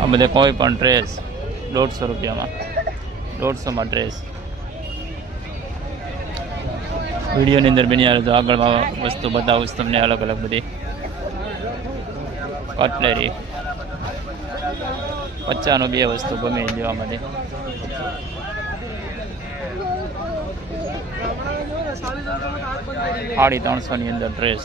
આ બધે કોઈ પણ ડ્રેસ, દોઢસો રૂપિયામાં. દોઢસોમાં ડ્રેસ. વિડીયોની અંદર બની આવે તો આગળમાં વસ્તુ બતાવું તમને અલગ અલગ બધી. કટલેરી. પચાસનો બે વસ્તુ ગમે લેવા માટે. સાડી ત્રણસોની અંદર ડ્રેસ.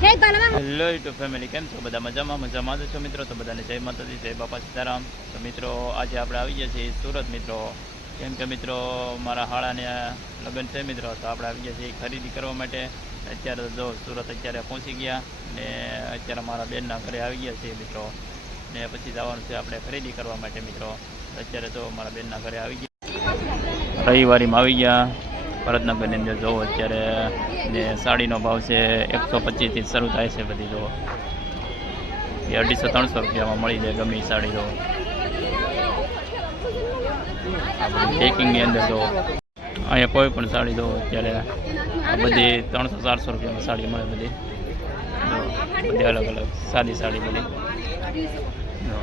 હેલો યુટ્યુબ ફેમિલી કેમ છો? બધા મજામાં? મજામાં છો, મિત્રો? તો બધાને જય માતાજી, જય બાપા સીતારામ. તો મિત્રો, આજે આપણે આવી ગયા છીએ સુરત, મિત્રો. કેમ કે, મિત્રો, મારા હાળાને લગ્ન છે, મિત્રો. તો આપણે આવી ગયા છીએ ખરીદી કરવા માટે. અત્યારે જો સુરત અત્યારે પહોંચી ગયા ને અત્યારે મારા બેનના ઘરે આવી ગયા છીએ, મિત્રો. ને પછી જવાનું છે આપણે ખરીદી કરવા માટે, મિત્રો. અત્યારે તો મારા બેનના ઘરે આવી ગયા. રવિવારીમાં આવી ગયા. ભરતનગરની અંદર જોવો અત્યારે જે સાડીનો ભાવ છે એકસો પચીસથી શરૂ થાય છે બધી જોવો એ અઢીસો, ત્રણસો રૂપિયામાં મળી જાય ગમે સાડી જોવો પેકિંગની અંદર જોવો અહીંયા કોઈ પણ સાડી જોવો અત્યારે બધી ત્રણસો, ચારસો રૂપિયામાં સાડી મળે બધી. બધી અલગ અલગ, સાદી સાડી બધી. જો.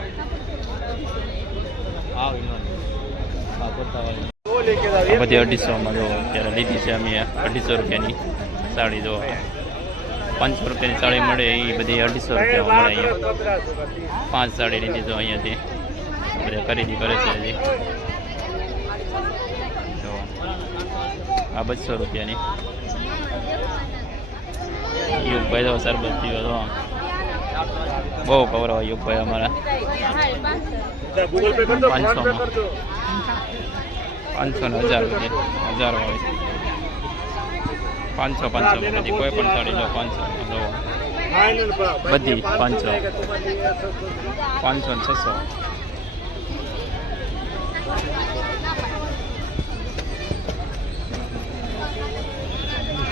આ બધી અઢીસોમાં જો અત્યારે લીધી છે અમે અઢીસો રૂપિયાની સાડી જો પાંચસો રૂપિયાની સાડી મળે એ બધી અઢીસો રૂપિયામાં મળે અહીંયા. પાંચ સાડી લીધી જો અહીંયાથી. બધા ખરીદી કરે છે હજી. જો આ બસો રૂપિયાની. યુગભાઈ તો સરબત પીવો તો બહુ કવરાવા યુગભાઈ અમારા. પાંચસોમાં. પાંચસો ને હજાર રૂપિયા. હજાર વાળી. પાંચસો પાંચસો. બધી કોઈ પણ સાડી લો, પાંચસો. લો. બધી પાંચસો. પાંચસો ને છસો.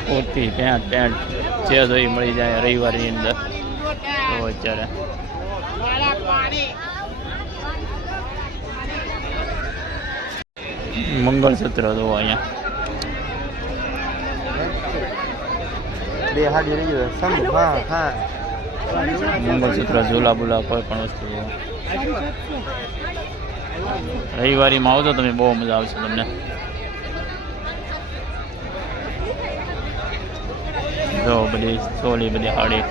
Kurti, pant pant. જે જોઈ મળી જાય રવિવારની અંદર. તો અત્યારે. મંગળસૂત્ર જો અહીંયા. બે હાડી રહી ગયો. સમ હા હા. મંગળસૂત્ર ઝૂલા બુલા કોઈ પણ વસ્તુ. રવિવારીમાં રવિવારીમાં આવજો તમે બહુ મજા આવશે તમને. જો બધી ચોલી બધી હાડી.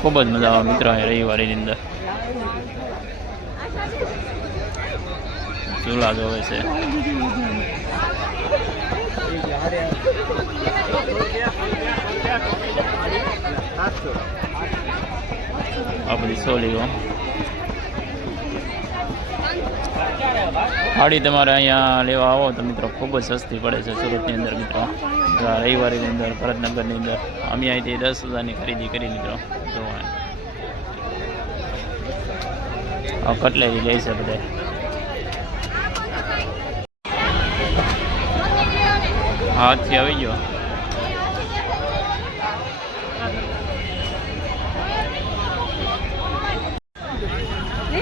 ખૂબ જ મજા આવે મિત્રો રવિવારીની અંદર. ઝૂલા જોવે છે. આ બધી સોલીઓ. હાડી તમારે અહીંયા લેવા આવો તો મિત્રો ખૂબ જ સસ્તી પડે છે સુરતની અંદર મિત્રો. રવિવારની અંદર, ભરતનગરની અંદર. અમે અહીંથી દસ હજારની ખરીદી કરી મિત્રો. જોવા કટલેરી લે છે બધા. હાથથી આવી ગયો.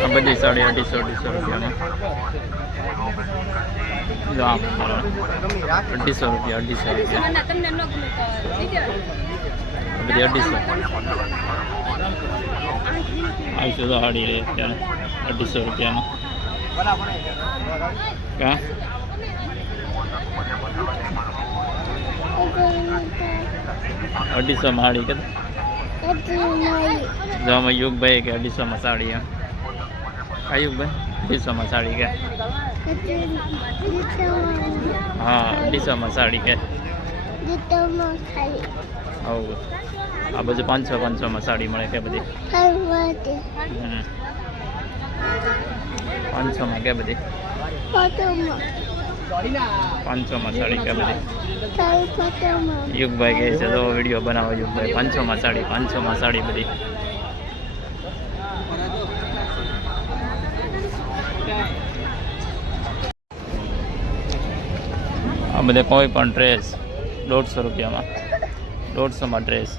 આ સાડી અઢીસો અઢીસો રૂપિયામાં. અઢીસો રૂપિયા અઢીસો રૂપિયા. બધી અઢીસો. આવીશું તો હાડી રે અત્યારે, અઢીસો રૂપિયામાં. કા અઢીસોમાં હાડી કે? જો યુગભાઈ કે અઢીસોમાં સાડી એમ. કા યુગભાઈ? અઢીસોમાં સાડી કે? હા અઢીસોમાં સાડી કે. આવું. આ બધું પાંચસો પાંચસોમાં સાડી મળે કે બધી? પાંચસો પાંચસોમાં કે બધી? પાંચસોમાં સાડી કે બધી? યુગભાઈ કહે છે તો વીડિયો બનાવો યુગભાઈ. પાંચસોમાં સાડી પાંચસોમાં સાડી બધી. આ બધે કોઈ પણ ડ્રેસ દોઢસો રૂપિયામાં. દોઢસોમાં ડ્રેસ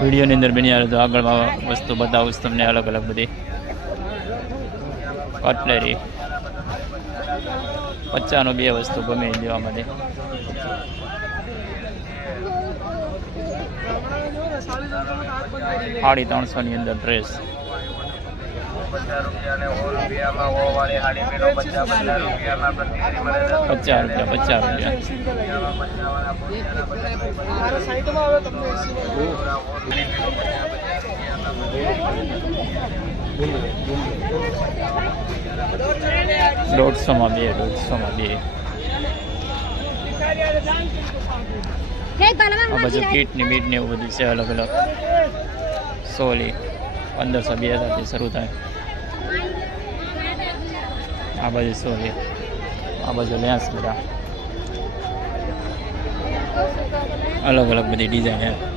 વિડીયોની અંદર બની આવે તો આગળમાં વસ્તુ બતાવું તમને અલગ અલગ બધી. કટલેરી પચાસનો બે વસ્તુ ગમે લેવા માટે. સાડી ત્રણસોની અંદર ડ્રેસ પચાસ રૂપિયા પચાસ રૂપિયા. દોઢસોમાં બે દોઢસોમાં બે. આ બાજુ કીટની બીટની એવું બધું છે અલગ અલગ. સોલી પંદરસો બે હજારથી શરૂ થાય. આ બાજુ સોલી આ બાજુ લેન્સ બધા. અલગ અલગ બધી ડિઝાઇન છે.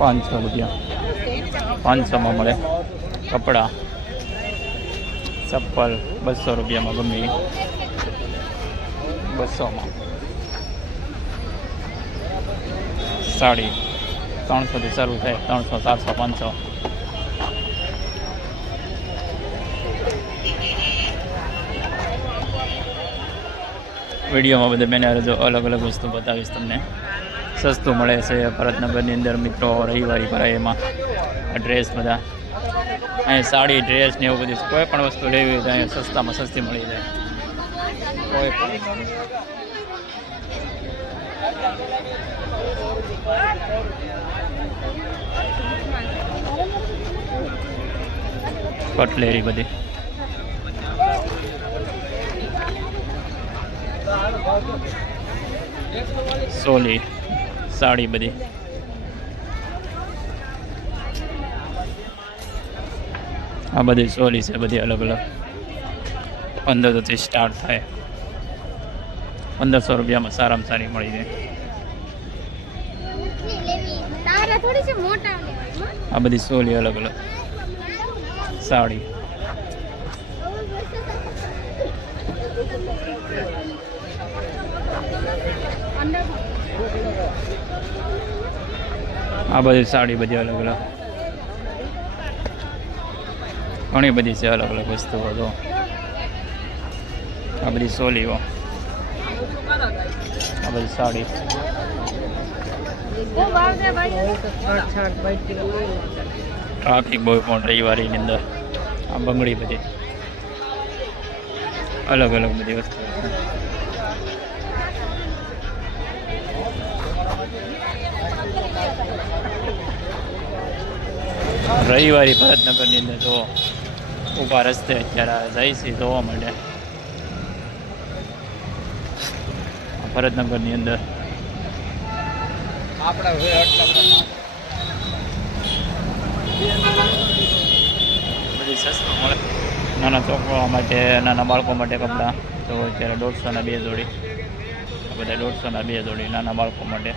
પાંચસો રૂપિયા. પાંચસોમાં મળે. કપડાં. ચપ્પલ બસો રૂપિયામાં ગમે. બસોમાં. સાડી. ત્રણસોથી શરૂ થાય. ત્રણસો, ચારસો, પાંચસો. વિડીયોમાં બધા બેને જો અલગ અલગ વસ્તુ બતાવીશ તમને. સસ્તું મળે છે. ભરતનગરની અંદર મિત્રો રવિવારી ભરાય એમાં ડ્રેસ બધા. અહીં સાડી ડ્રેસ ને એવું બધું કોઈ પણ વસ્તુ લેવી હોય તો અહીંયા સસ્તામાં સસ્તી મળી જાય. કોઈ પણ. કટલેરી બધી. સોલી. સાડી બધી. આ બધી સોલી છે, બધી અલગ અલગ. પંદરસોથી સ્ટાર્ટ થાય. પંદરસો રૂપિયામાં સારામાં સારી મળી જાય આ બધી સોલી અલગ અલગ. સાડી અંદર આ બધી સાડી બધી અલગ અલગ. ઘણી બધી છે અલગ અલગ વસ્તુઓ તો આ બધી સોલીઓ. આ બધી સાડી. ટ્રાફિક બહુ પણ રવિવારીની અંદર. આ બંગડી બધી. અલગ અલગ બધી વસ્તુઓ રવિવારી ભરતનગરની અંદર જો ઊભા રસ્તે અત્યારે જાય છે જોવા માટે ભરતનગરની અંદર. બધી સસ્તું મળે નાના છોકરાઓ માટે નાના બાળકો માટે કપડાં. તો અત્યારે દોઢસોના બે જોડી. બધા દોઢસોના બે જોડી નાના બાળકો માટે.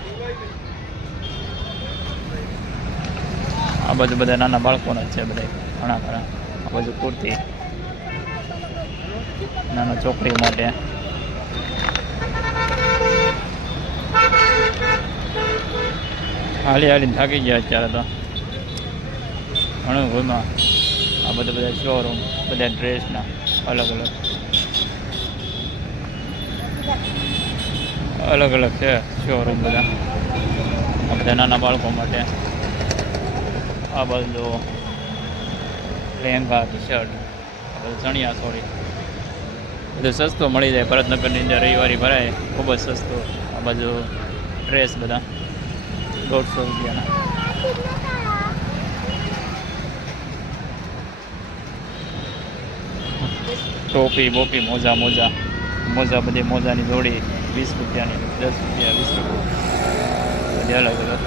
આ બાજુ બધા નાના બાળકોને જ છે બધા. ઘણા ખરા આ બાજુ કુર્તી. નાના છોકરીઓ માટે. હાલી હાલી થાકી ગયા અત્યારે તો. ઘણું ઘરમાં આ બધા બધા શોરૂમ બધા ડ્રેસના અલગ અલગ. અલગ અલગ છે શોરૂમ બધા. આ બધા નાના બાળકો માટે. આ બાજુ લહેંગા ટી શર્ટ. આ બધું ચણિયા સોળી બધું સસ્તું મળી જાય. ભરતનગરની અંદર રવિવારી ભરાય. ખૂબ જ સસ્તું. આ બાજુ ડ્રેસ બધા. દોઢસો રૂપિયાના. ટોપી, બોપી, મોજા મોજા. મોજા બધી મોજાની જોડી વીસ રૂપિયાની. દસ રૂપિયા, વીસ રૂપિયા. બધી અલગ અલગ.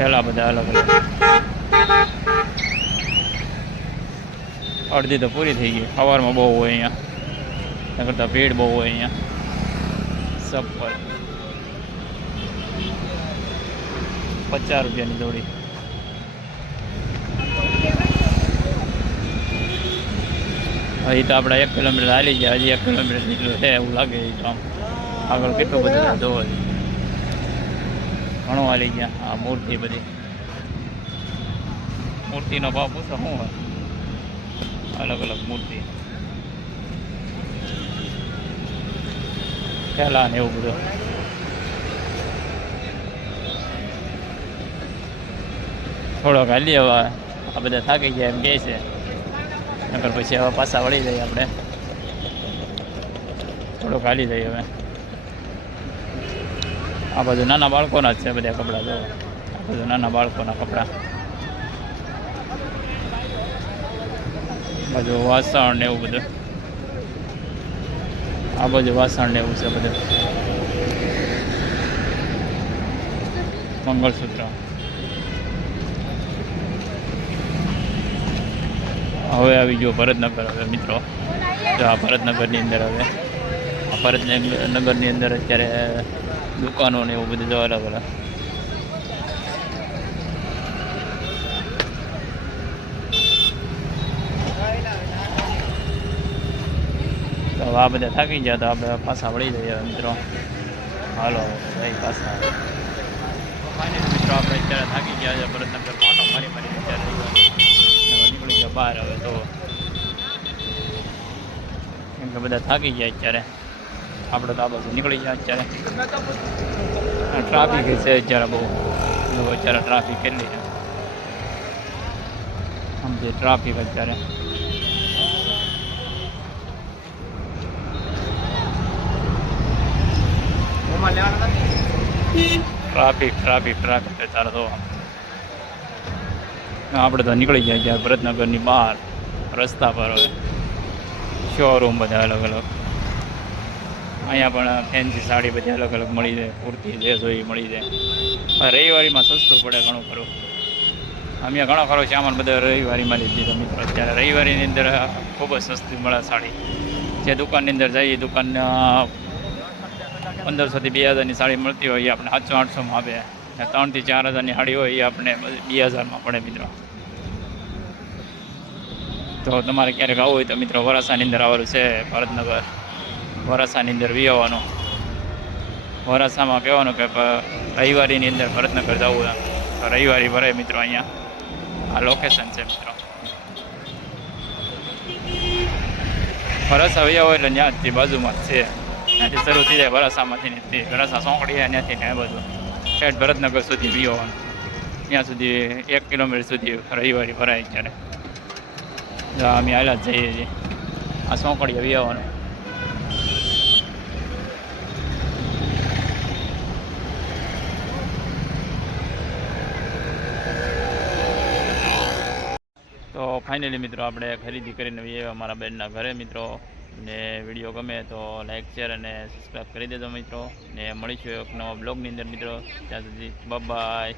થેલા બધા અલગ અલગ. અડધી તો પૂરી થઈ ગઈ. સવારમાં બહુ હોય અહીંયા. કરતાં ભીડ બહુ હોય અહીંયા. સફર. પચાસ રૂપિયાની દોડી. હજી તો આપણે એક કિલોમીટર હાલી જાય હજી એક કિલોમીટર જેટલું છે એવું લાગે આમ. આગળ કેટલું બધું જોવા. ઘણું હાલી ગયા. આ મૂર્તિ બધી. મૂર્તિનો ભાવ પૂછો, શું હોય? અલગ અલગ મૂર્તિ. ખેલા ને એવું બધું. થોડોક હાલી હવે આ બધા થાકી ગયા એમ કહે છે. નકર પછી હવે પાછા વળી જઈએ આપણે. થોડોક હાલી જઈએ હવે. આ બધું નાના બાળકોના જ છે બધા કપડાં, જો. આ બધું નાના બાળકોના કપડાં. બધું વાસણ ને એવું બધું. આ બધું વાસણ ને એવું છે બધું. મંગળસૂત્ર. હવે આવી ગયો ભરતનગર હવે, મિત્રો. તો આ ભરતનગરની અંદર હવે. આ ભરતનગરની અંદર અત્યારે દુકાનો ને એવું બધું જો અલગ અલગ તો આ બધા થાકી ગયા તો આપણે પાછા વળી જઈએ મિત્રો. હાલો ભાઈ પાછા. મિત્રો આપણે અત્યારે થાકી ગયા છે ભરતનગર ફોટો મારી મારી અત્યારે નીકળી ગયા બહાર હવે તો. કેમ કે બધા થાકી ગયા અત્યારે. આપણે તો આ બાજુ નીકળી ગયા અત્યારે. ટ્રાફિક છે અત્યારે બહુ. જો અત્યારે ટ્રાફિક કેટલી છે? સમજે ટ્રાફિક અત્યારે. ટ્રાફિક ટ્રાફિક ટ્રાફિક અત્યારે તો. આપણે તો નીકળી ગયા ત્યાં ભરતનગરની બહાર. રસ્તા પર હવે. શોરૂમ બધા અલગ અલગ અહીંયા પણ ફેન્સી સાડી બધી અલગ અલગ મળી જાય, કુર્તી જે જોઈએ મળી જાય. રવિવારીમાં સસ્તું પડે ઘણું ખરું. અમે ઘણો ખરો સામાન બધા રવિવારીમાં લીધી મિત્રો. અત્યારે રવિવારીની અંદર ખૂબ જ સસ્તી મળે સાડી. જે દુકાનની અંદર જઈએ દુકાનના પંદરસોથી બે હજારની સાડી મળતી હોય, એ આપણે સાતસો, આઠસોમાં આપે. અને ત્રણથી ચાર હજારની સાડી હોય, એ આપણે બે હજારમાં પડે મિત્રો. તો તમારે ક્યારેક આવવું હોય તો મિત્રો વરાસાની અંદર આવવાનું છે, ભરતનગર. વરાસાની અંદર વી આવવાનું વરાસામાં કહેવાનું કે રવિવારીની અંદર ભરતનગર જવું તો રવિવારી ભરાય મિત્રો અહીંયા. આ લોકેશન છે મિત્રો. વરાસા વૈયા હોય એટલે ત્યાંથી બાજુમાં જ છે. ત્યાંથી શરૂ થઈ જાય વરાસામાંથી વરાસા સોંકડી ત્યાંથી ને બધું ઠેઠ ભરતનગર સુધી વી ત્યાં સુધી એક કિલોમીટર સુધી રવિવારી ભરાય ત્યારે. અમે હાલા જ જઈએ છીએ. આ સોંકડીએ વી આવવાનું તો ફાઇનલી મિત્રો, આપણે ખરીદી કરીને આવીએ અમારા બેનના ઘરે, મિત્રો. ને વીડિયો ગમે તો લાઇક શેર અને સબસ્ક્રાઈબ કરી દેજો, મિત્રો. ને મળીશું એક નવા બ્લોગની અંદર, મિત્રો. ત્યાં સુધી બાય